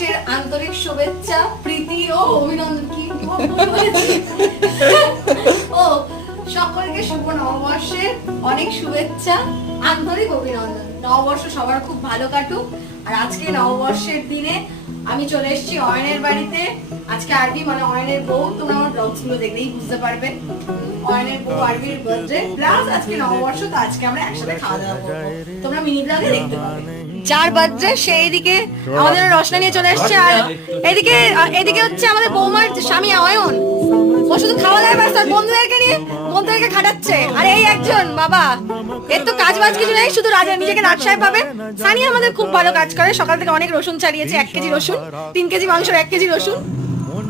নববর্ষের আন্তরিক শুভেচ্ছা, প্রীতি ও অভিনন্দন। কি ও সকলকে শুভ নববর্ষের অনেক শুভেচ্ছা, আন্তরিক অভিনন্দন। নববর্ষ সবার খুব ভালো কাটুক। আর আজকে নববর্ষের দিনে আমি চলে এসেছি অয়নের বাড়িতে। আজকে আরবি মানে অয়নের বউ, তোমরা আমার ব্লগস গুলো দেখলেই বুঝতে পারবে। অয়নের বউ আরবির বার্থডে প্লাস আজকে নববর্ষ, তো আজকে আমরা একসাথে খাওয়া দাওয়া করবো, তোমরা মিনি ব্লগে দেখতে পাবে। যার বার্থডে সে এদিকে আমাদের রসনা নিয়ে চলে এসেছে, আর এদিকে হচ্ছে আমাদের বৌমার স্বামী অয়ন। ও শুধু খাওয়া দাওয়া ব্যস্ত, বন্ধুদেরকে নিয়ে বন্ধুদেরকে খাটাচ্ছে। আর এই একজন বাবা, এর তো কাজ বাজ কিছু নেই, শুধু রাজা নিজেকে রাজ সাহেব পাবে। সানি আমাদের খুব ভালো কাজ করে, সকাল থেকে অনেক রসুন ছাড়িয়েছে, 1 কেজি রসুন, 3 কেজি মাংস, 1 কেজি রসুন।